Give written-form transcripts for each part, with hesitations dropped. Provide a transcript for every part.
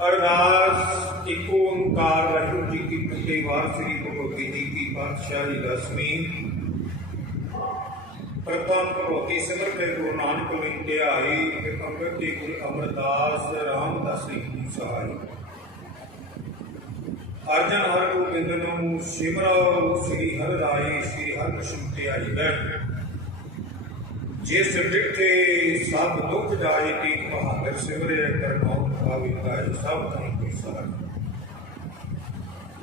अरदास एक ओंकार वाहिगुरू जी की फतेह। वार श्री भगवती जी की पातशाही दसवीं। प्रथम भगवती सिमर के गुरु नानक लिंग ध्याई, फिर अंगद के गुरु अमरदास रामदास जी की सहाय। अर्जन हर गोबिंद नूं सिमरो श्री हर राय, श्री हर कृष्ण ध्याई बैठ। जिस डिठे सब दुख जाए, तीन बहादुर सिमरे करनो पाविताए, सब धन कोई सहाय।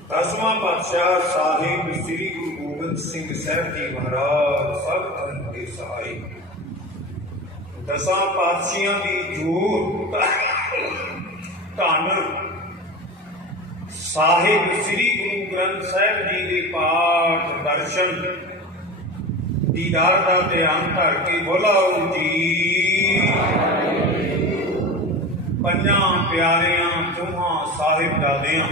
दसवां पातशाह साहिब श्री गुरु गोबिंद सिंह साहब जी महाराज सब धन के सहाय। दसां पातशाहियां दी जोत धन साहिब श्री गुरु ग्रंथ साहिब जी के पाठ दर्शन दीदार का ध्यान धर के बोलाओ जी। पंजा प्यारियां चौहां साहिब दादियां,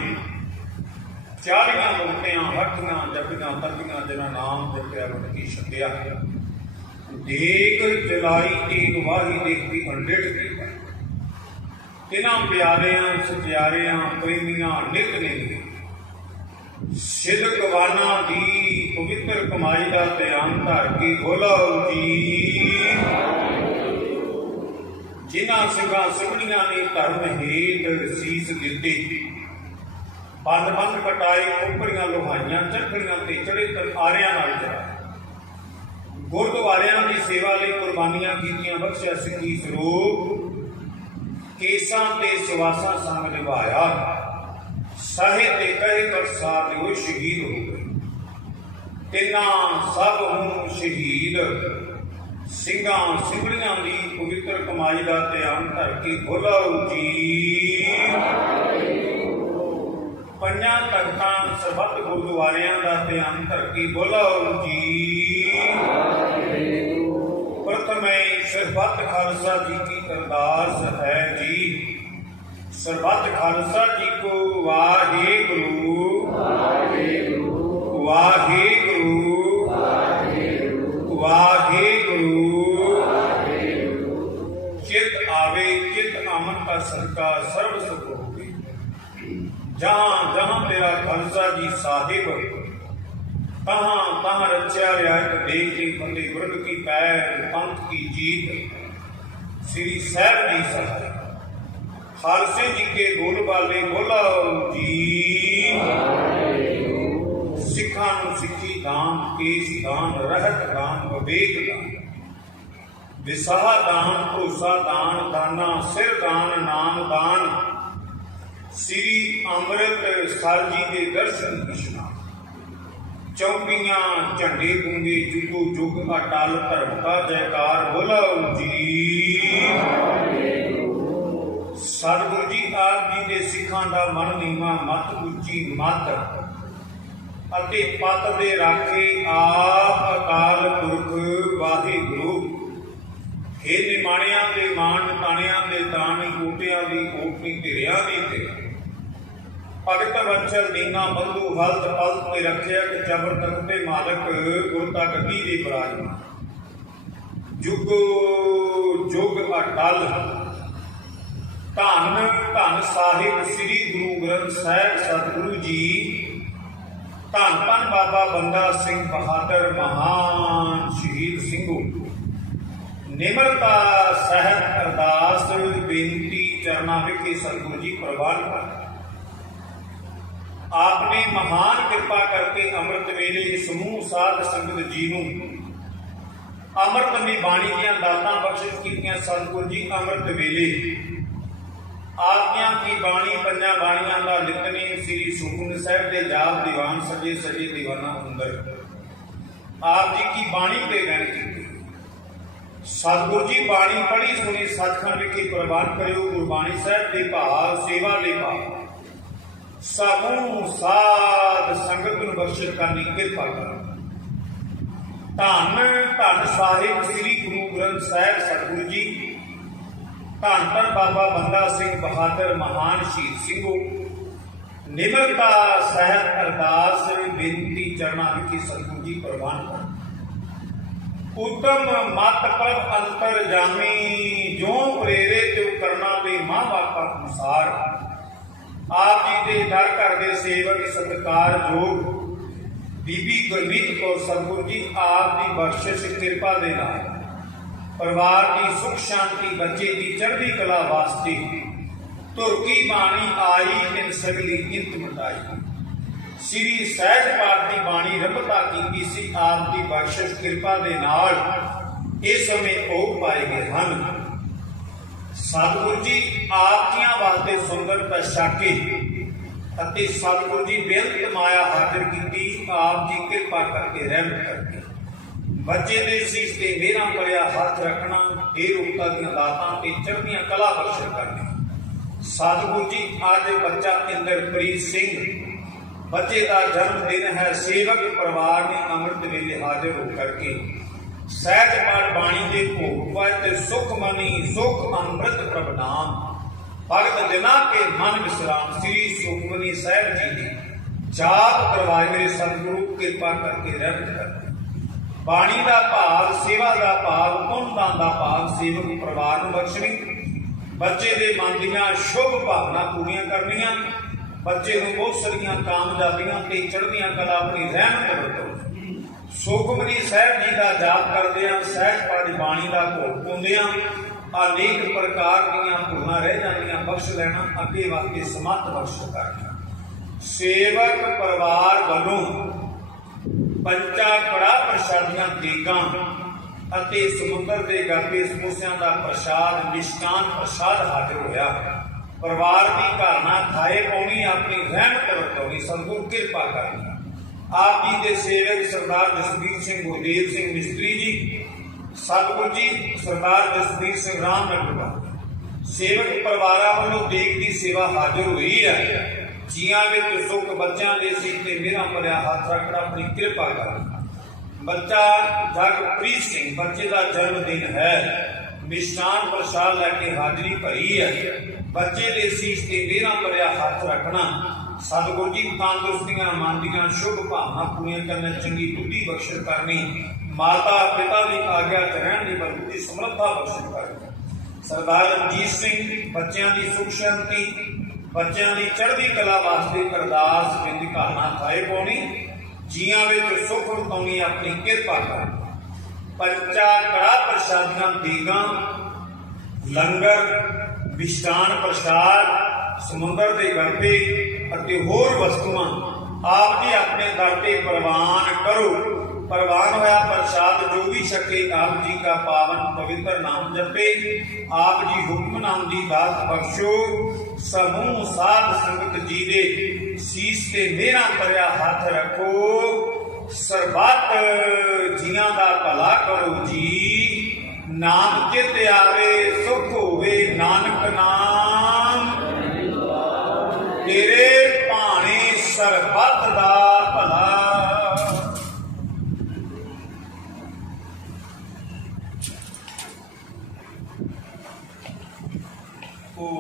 चारियां मुक्तियां हठियां जपियां तपियां, जिन्हां नाम जपिया रुटकी छकिया। देख जलाई तेग वाही देखती अंडिठ की, तिन्हां प्यारियां सत्यारियां प्रेमियां नित नेमियां सिद्धकवाना दी पवित्र कमाई का ध्यान धर के बोलाओ जी। जिन्हां सिंघां सिमड़ियां ने धर्म हेत सीस दिते, बंद बंद कटाए खोपरियां लोहाइयां, चरखड़ियां ते चढ़े आरियां नाल चढ़ाए। गुरुद्वारियां की सेवा लई कुर्बानियां कीतियां, बख्शिया सिंधी सरूप, केसां ते सुवासां संग निभाया। साहे ते कहे कर साथ वो शहीद हो गए। तिना सब हूं शहीद, सिंघां सिमड़ियां दी पवित्र कमाई का ध्यान धर के बोलाओ जी। पंजां तख्तां सरबत गुरुद्वारियां का ध्यान धर के बोलाओ जी। प्रथम सरबत खालसा जी की अरदास है जी। सरबत खालसा जी को वाहेगुरु वाहेगुरु वाहेगुरु। चित आवे चित अमन का सदका सर्व सुख होगे। जहां जहां तेरा खालसा जी साहिब, तहां तहां रचा रियायत देख के फतेह वर्ग की पैर पंथ की जीत। श्री साहब जी सहाय खालसे जी के बोल वाले बोलाओ जी। सिखा सिखी दान, केस दान, रहत दान, विवेक दान, विसाह दान, भरोसा दान, दाना सिर दान, नाम दान। श्री अमृत सर जी के दर्शन इशनान। चौकियां झंडे गूंगे जुगो जुग, अटल धर्म का जयकार बोलाओ जी। सतगुरु जी आप जी के सिखां का मन नीवा, मत उच्ची मत अते पत दे राखे आप अकाल पुरख वाहिगुरु। हे निमाणियां दे मान, ताणियां दे ताण, कोटियां दी कोटनी, धिरियां दी धिर। भगत वंशल दीना बंधु हल्त पलत ते रक्षक जबर तख्त ते मालक गुरता गद्दी दे विराजमान जुग जुग अटल धन धन साहिब श्री गुरु ग्रंथ साहिब सतगुरु जी धन धन बाबा बंदा सिंह बहादुर महान शहीद सिंघू निमरता सहत अरदास बेनती चरना विखे सतगुरु जी प्रवान कर। आपने महान कृपा करके अमृत वेले समूह साध संगत जी नूं अमृत दी बाणी दीआं दातां बख्शिश कीतियां। सतगुरु जी अमृत वेले आपनियां की बाणी पंजां बाणियां दा नितनेम श्री सुखमनी साहिब दे जाप दीवान सजे सजे दीवाना अंदर आप जी की बाणी ते गण कीती। सतगुरु जी बाणी पढ़ी सुनी सचखंड विखे प्रवान करियो। गुरबाणी साहिब दे भाव सेवा ले भाव समूह साध संगत नूं बख्शिश करनी किरपा कर। धन धन साहिब श्री गुरु ग्रंथ साहिब सतगुरु जी धन धन बाबा बंदा सिंह बहादुर महान शहीद सिंघू निमरता सहत अरदास बेनती चरना विखे सतगुरु जी प्रवान कर। उत्तम मत प्रभ अंतर जामी जो प्रेरे त्यो करना दे मां बापा अनुसार। आप जी के दर घर के सेवक सत्कार योग बीबी गुरमीत कौर सतगुरु जी आप की बख्शिश कृपा दे नाल परिवार की सुख शांति बच्चे की चढ़ती कला वास्ते तुर की बाणी आई इन सगली इंत मिटाई। श्री सहज पाठ की बाणी रबता की सी आप की बख्शिश कृपा दे नाल इस समय भोग पाए गए हैं। सतगुरु जी आप जियां वास्ते सुंदर पशाके अते सतगुरु जी बेअंत माया हाजिर की आप जी कृपा करके रहमत करके बच्चे दे शीश ते मेरा भरिया हाथ रखना देर उक्ता दी दातां ते चढ़दियां कला बख्शिश करनी। सतगुरु जी आज बच्चा इंद्रप्रीत सिंह बच्चे का जन्मदिन है। सेवक परिवार ने अमृत वेले हाजिर होकर के सहज पाठ बाणी के भोग पाए सुख मनी सुख अमृत प्रभ नाम भगत जना के मन विश्राम श्री सुखमनी साहिब जी ने जाप करवाए। मेरे सतगुरु कृपा करके रहमत करके बाणी का भाव सेवा का भाव पुनदान का भाव सेवक परिवार को बख्शनी। बच्चे के मन दियां शुभ भावना पूरियां करनियां। बच्चे को बहुत सारियां कामयाबियां ते चढ़दियां कला अपनी रहमत वरतो। सुखमनी साहिब जी का जाप करदियां सहज पाठ बाणी का भोग पाउंदियां अनेक प्रकार दीयां भुलां रह जांदियां बख्श लेना अगे वास्ते समर्थ बख्श करना। सेवक परिवार वालों पंचा कड़ा प्रसादियां देगां अते समुद्र के गापे समोसियां का प्रसाद मिष्टान प्रसाद हाजिर होया। परिवार की घरना खाए पाउनी अपनी रहमत वरतौनी सतगुरु कृपा करनी। आप जी के सेवक सरदार जसबीर सिंह गुरदेव सिंह मिस्त्री जी सतगुरु जी सरदार जसबीर सिंह रामनगर सेवक परिवार वालों देख की सेवा हाजिर हुई है। जियां विच सुख बच्चों के सिर ते मेरा भरिया हाथ रखना अपनी कृपा करनी। बच्चा जगप्रीत सिंह बच्चे का जन्मदिन है। मिष्टान प्रसाद लैके हाजिरी भरी है। बच्चे के शीश ते मेरा भरिया हाथ रखना सतगुरु जी तंदुरुस्तियां मंदियां शुभ भावना पूरी करने चंगी बुद्धि बख्शिश करनी। माता पिता की आज्ञा च रहने की बलबुद्धि समर्था बख्शिश करनी। सरदार रणजीत सिंह बच्चों की सुख शांति बच्चों की चढ़ती कला वास्ते अरदास बिंद घालना खाए पाउनी जियां विच सुख वरतौनी अपनी कृपा कर। पंचा कड़ा प्रसादियां देगां लंगर मिष्टान प्रसाद समुद्र के गरबे अते होर वस्तुआं आप जी अपने दर ते प्रवान करो। प्रवान होया प्रसाद जो भी छके आप जी का पावन पवित्र नाम जपे। आप जी हुक्म नाम की दात बख्शो। समूह साध संगत जी दे शीश ते मेरा भरिया हाथ रखो। सरबत जियां दा भला करो जी नाम चित आवे सुख होवे नानक नाम तेरे भाणे सरबत दा भला।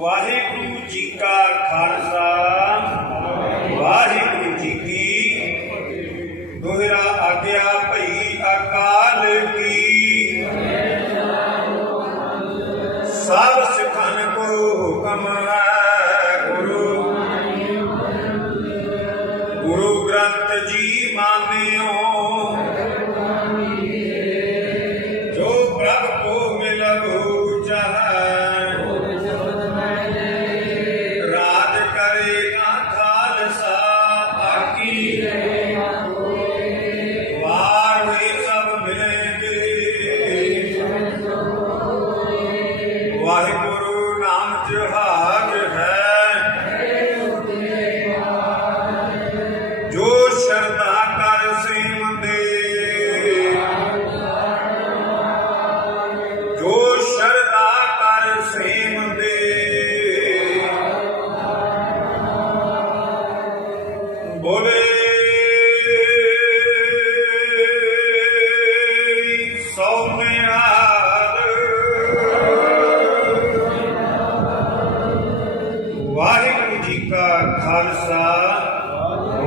वाहिगुरु जी का खालसा जी मानियो जो प्रभु को मिलहु चाहै राज करेगा खालसा आकी वार वे सब मिलेंगे वाहिगुरु नाम जहाज है जो शरधा कर सेवंदे जो शरधा कर सेवंदे बोले वाहिगुरु जी का खालसा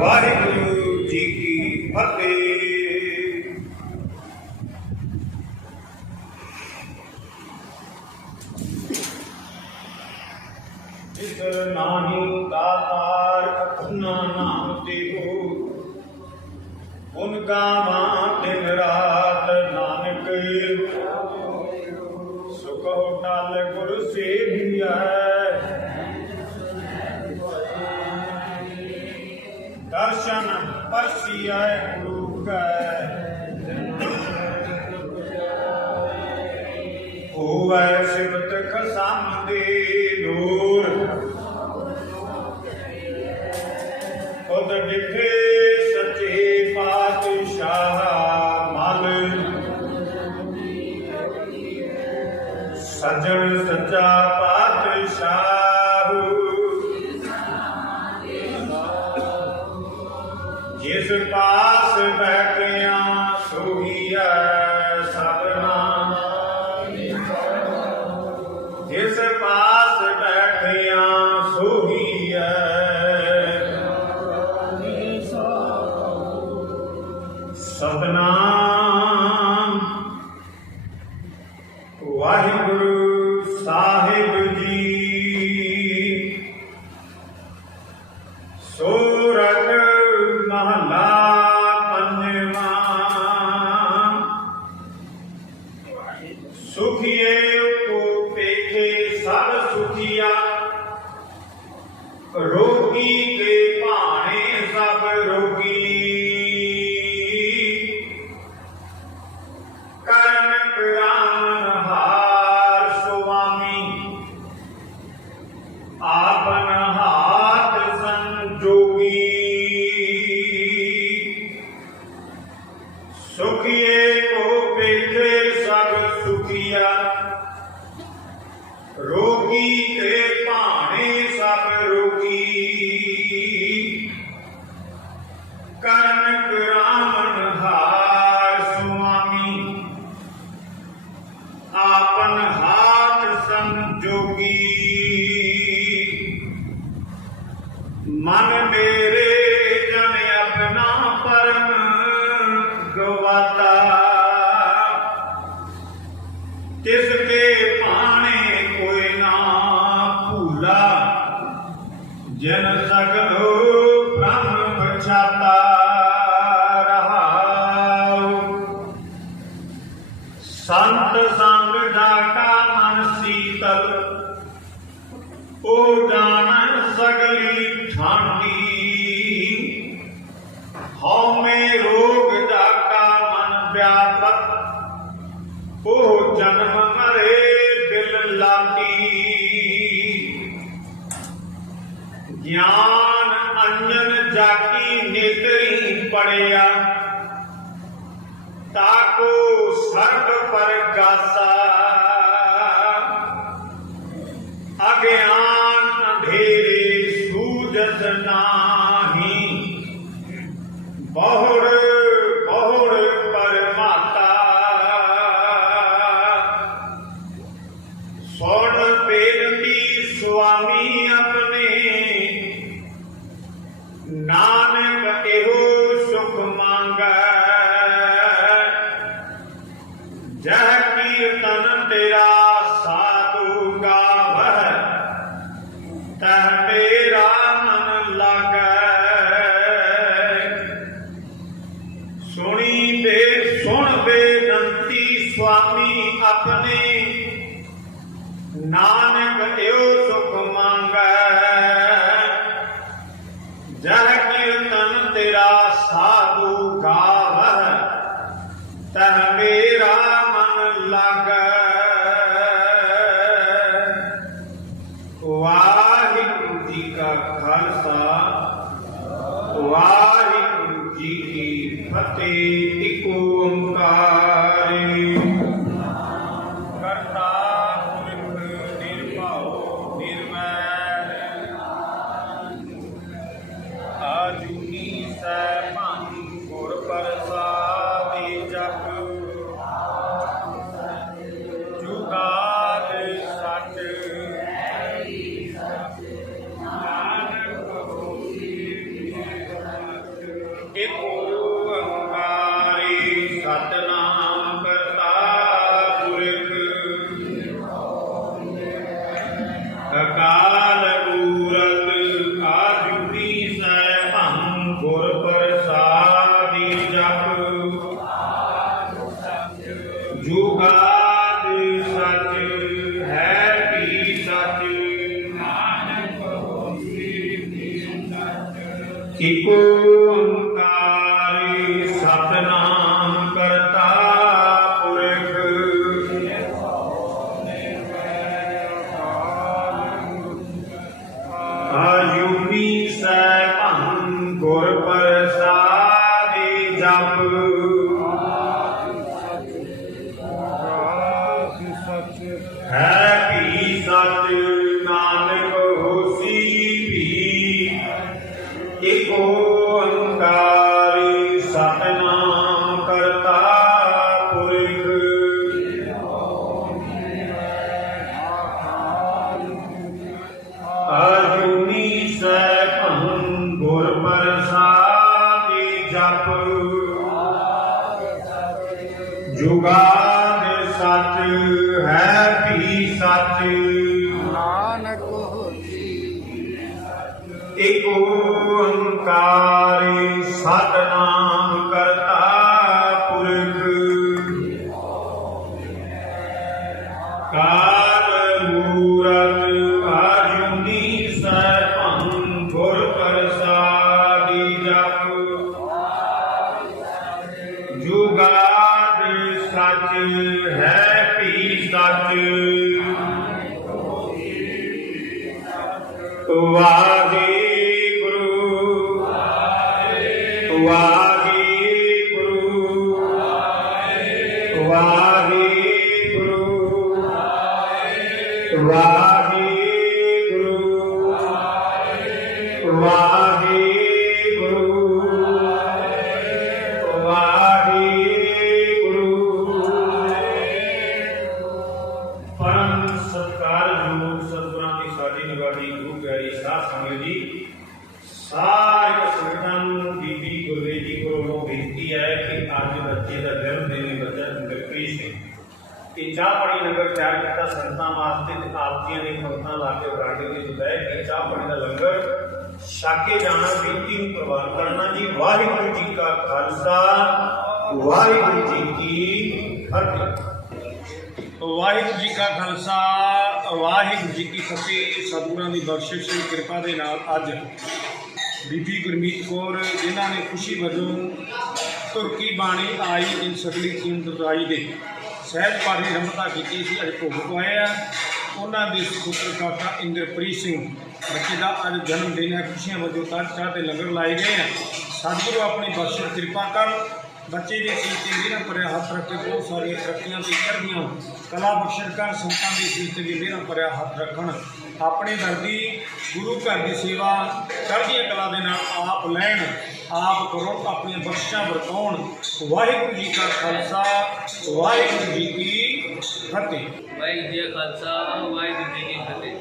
वाहिगुरु जी की फतेह। जिस नाहि दातार अपना नाम देहो उन गावा दिन रात नानक सुखो टल गुरु से भी है दर्शन परसिया गुरु होवै सिमत खसम दे दूर खुद डिठे सच्चे पातशाह मल सज्जन सच्चा पातशाह जिस पास बैठिया सोहिया सतनाम जिस पास बैठिया सोहिया सतनाम वाहिगुरु साहिब जी सोरठ महला पंजवा सुखिए को पेखे सब सुखिया रोगी के भाने सब रोगी करण रामन हार स्वामी आपन हाथ संजोगी सुखिए को पेखे सब सुखिया रोगी के भाने सब रोगी कनक रामन हार स्वामी आपन हाथ संजोगी मन मेरे जन अपना परम गवाता तिसके पाने कोई ना भूला जन सगलो ब्रह्म बचाता रहा संत संग डाका मन शीतल ओ जान सगली ठांडी हौ में रोग डाका मन व्यापक ओ जन्म मरे दिल लाती ज्ञान अंजन जाकी नेत्री पड़िया ताको सर्व पर गासा अज्ञान अंधेरे सूझत नाही बहुड़ बहुड़ परमाता सोन बेनती स्वामी अपने नानक एहो सुख मांगा जह कीर्तन तेरा साधु गावह तह तेरा मन लागै स्वामी अपने नानक एओ सुख मांगै जह कीर्तन तेरा साधु गावह तह मेरा मन लागै। वाहिगुरु जी का खालसा वाहिगुरु जी की फतेह। एक ओंकार करता पुरख निर्भव निर्वैर आजुनी सैभं गुर प्रसादि जप जुगाद सच एक ओंकारी सतनाम करता पुरख अकाल मूरत आजुनी सैभं गुर प्रसादि जप जुगाद सच है भी सच एक ओंकारी सतनाम करता पुरख आजुनी सैभं गुर प्रसादि जप है भी सच नानक होसी भी। एक ओंकारी सतनाम करता पुरख आजुनी सैभं गुर प्रसादि जप जुगाद सच है भी सच नानक होसी। एक ओंकारी सतनाम करता पुरख काल मूरत आजुनी सैभं गुर प्रसादि जप जुगाद सच है भी सच। वाहिगुरु वाहिगुरु वाहिगुरु वाहिगुरु वाहिगुरु वाहिगुरु। परम सत्कारयोग सतगुरां की साडी निवाड़ी गुरु प्यारी साध संगत जी सारे संगठन बीबी गुरदेव जी को बेनती है कि अज बच्चे का जन्मदिन बच्चा इंद्रप्रीत सिंह कि चाह पानी लंगर तैयार किया संगतां वास्ते ते आपजियां दी पंक्तां ला के बरांडे दे बह के चाह पानी का लंगर छक के जाना बेनती नूं प्रवान करना जी। वाहिगुरु जी का खालसा वाहिगुरु जी की फतेह। वाहिगुरु जी का खालसा वाहिगुरु जी की फतेह। सतगुरां दी बख्शिश कृपा दे नाल अज बीबी गुरमीत कौर जिन्हां ने खुशी वजों तुर्की बाणी आई इन सकली कीमत आई दे सहज पाठ की रमता की सी अज भोग पाए हैं। उन्होंने पुत्र काका इंद्रप्रीत सिंह बच्चे का अज जन्मदिन है। खुशियां वजों तज चाह ते लंगर लाए गए हैं। सतगुरु अपनी बख्शिश कृपा कर बच्चे के सीट से मेरा भरिया हाथ रख के बहुत सारी तरक्कियां से चढ़दियां कला बख्शण कर संतां की सीट से भी मेरा भरिया हाथ रखन अपने दर्दी गुरु घर की सेवा चढ़दियां कला के नाल आप लैन आप करो अपनी बख्शिशां वरताउण। वाहिगुरु जी का खालसा वाहिगुरु जी की फतेह। वाहिगुरू जी का खालसा वाहिगुरू जी की फतेह।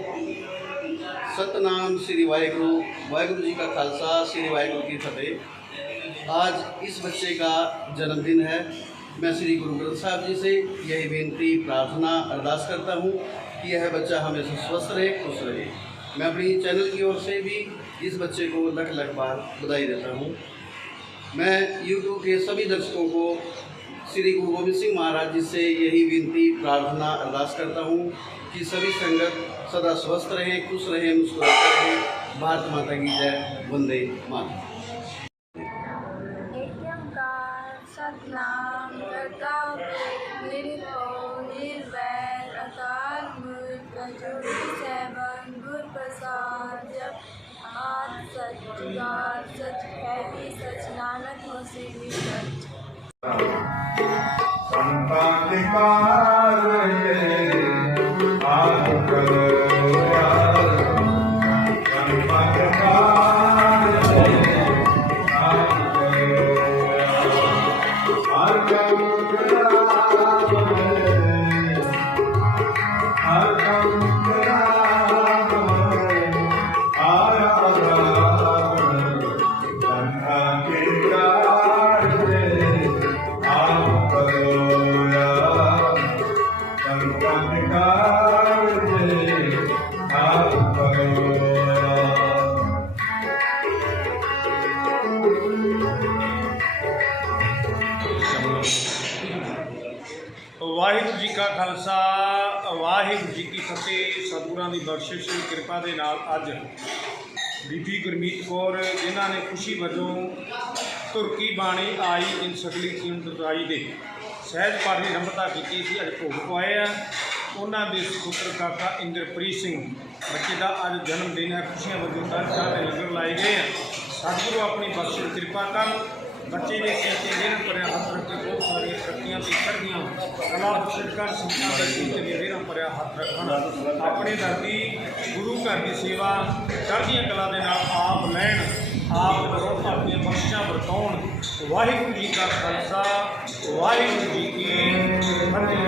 सतनाम श्री वाहिगुरु वाहिगुरु जी का खालसा श्री वाहिगुरु की फतेह। आज इस बच्चे का जन्मदिन है। मैं श्री गुरु ग्रंथ साहब जी से यही बेनती प्रार्थना अरदास करता हूँ कि यह बच्चा हमेशा स्वस्थ रहे खुश रहे। मैं अपनी चैनल की ओर से भी इस बच्चे को लख लख बार बधाई देता हूँ। मैं यूट्यूब के सभी दर्शकों को श्री गुरु गोविंद सिंह महाराज जी से यही विनती प्रार्थना अरदास करता हूँ कि सभी संगत सदा स्वस्थ रहें, खुश रहें, मुस्कुराते रहें। भारत माता की जय। वंदे मातरम। सतनाम करता निर्भव निर्वैर अकाल मूर्त अजूनी सैभं गुर प्रसाद जप आद सच जुगाद सच है भी सच नानक होसे भी सच। ਵਾਹਿਗੁਰੂ ਜੀ ਕਾ ਖਾਲਸਾ ਵਾਹਿਗੁਰੂ ਜੀ ਕੀ ਫਤਿਹ। ਸਤਿਗੁਰਾਂ ਦੀ ਬਖਸ਼ਿਸ਼ ਕਿਰਪਾ ਦੇ ਨਾਲ ਅੱਜ ਬੀਬੀ ਗੁਰਮੀਤ ਕੌਰ ਜਿਨ੍ਹਾਂ ਨੇ ਖੁਸ਼ੀ ਵਜੋਂ ਤੁਰਕੀ ਬਾਣੀ ਆਈ ਇਨ ਸਗਲੀ ਕੀਮਤਾਈ ਦੇ ਸਹਿਜ ਪਾਠ ਦੀ ਆਰੰਭਤਾ ਕੀਤੀ ਸੀ, ਅੱਜ ਭੋਗ ਪਾਏ ਆ। ਉਹਨਾਂ ਦੇ ਸੁਪੁੱਤਰ ਕਾਕਾ ਇੰਦਰਪ੍ਰੀਤ ਸਿੰਘ ਬੱਚੇ ਦਾ ਅੱਜ ਜਨਮ ਦਿਨ ਹੈ। ਖੁਸ਼ੀਆਂ ਵਜੋਂ ਚਾਹ ਦੇ ਲੰਗਰ ਲਾਏ ਗਏ ਆ। ਸਤਿਗੁਰੂ ਆਪਣੀ ਬਖਸ਼ਿਸ਼ ਕਿਰਪਾ ਕਰਨ, ਬੱਚੇ ਦੇ ਸਿਰ 'ਤੇ ਮਿਹਨਤ ਭਰਿਆ ਹੱਥ ਰੱਖ ਕੇ ਬਹੁਤ ਸਾਰੀਆਂ ਤਰੱਕੀਆਂ ਤੇ ਚੜ੍ਹਦੀਆਂ ਕਲਾ ਬਖਸ਼ਿਸ਼ ਕਰਨ। ਸੰਤਾਂ ਦੇ ਸਿਰ 'ਤੇ ਮਿਹਰਾਂ ਭਰਿਆ ਹੱਥ ਰੱਖਣ, ਆਪਣੇ ਦਰ ਦੀ ਗੁਰੂ ਘਰ ਦੀ ਸੇਵਾ ਚੜ੍ਹਦੀਆਂ ਕਲਾ ਦੇ ਨਾਲ ਆਪ ਲੈਣ, ਆਪ ਕਰੋ, ਆਪਣੀਆਂ ਬਖਸ਼ਿਸ਼ਾਂ ਵਰਤਾਉਣ। ਵਾਹਿਗੁਰੂ ਜੀ ਕਾ ਖਾਲਸਾ ਵਾਹਿਗੁਰੂ ਜੀ ਕੀ ਫਤਿਹ।